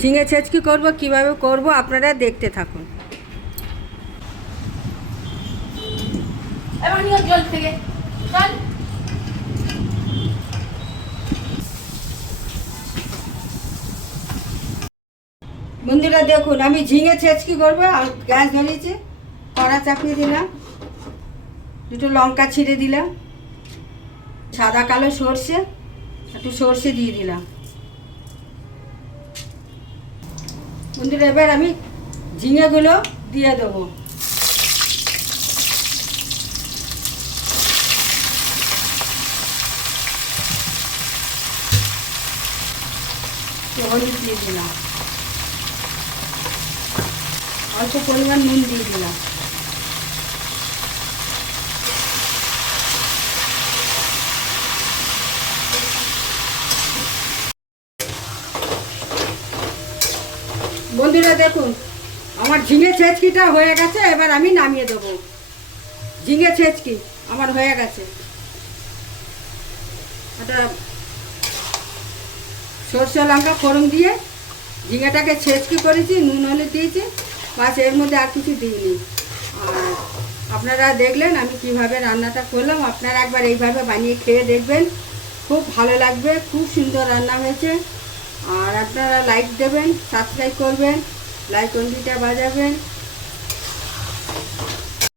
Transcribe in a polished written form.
ঝিঙে ছেচকি করব, কিভাবে করব আপনারা দেখতে থাকুন। জল থেকে চল। বন্ধুরা দেখুন, আমি ঝিঙে ছেচকি করবো আর গ্যাস ধরিয়েছি, কড়া চাপিয়ে দিলাম, দুটো লঙ্কা ছিঁড়ে দিলাম, সাদা কালো সর্ষে, একটু সর্ষে দিয়ে দিলাম। বন্ধুরা এবার আমি ঝিঙেগুলো দিয়ে দেবো। হলুদ দিয়ে দিলাম, অল্প পরিমাণ নুন দিয়ে দিলাম। বন্ধুরা দেখুন, আমার ঝিঙে ছেচকিটা হয়ে গেছে, এবার আমি নামিয়ে দেবো। ঝিঙে ছেচকি আমার হয়ে গেছে। এটা সরষে লঙ্কা ফোড়ন দিয়ে ঝিঙেটাকে ছেচকি করেছি, নুন হলুদ দিয়েছি, বাস এর মধ্যে আর কিছু দিইনি। আর আপনারা দেখলেন আমি কিভাবে রান্নাটা করলাম, আপনারা একবার এইভাবে বানিয়ে খেয়ে দেখবেন, খুব ভালো লাগবে, খুব সুন্দর রান্না হয়েছে। আর আপনারা লাইক দেবেন, সাবস্ক্রাইব করবেন, লাইক ঘন্টিটা বাজাবেন।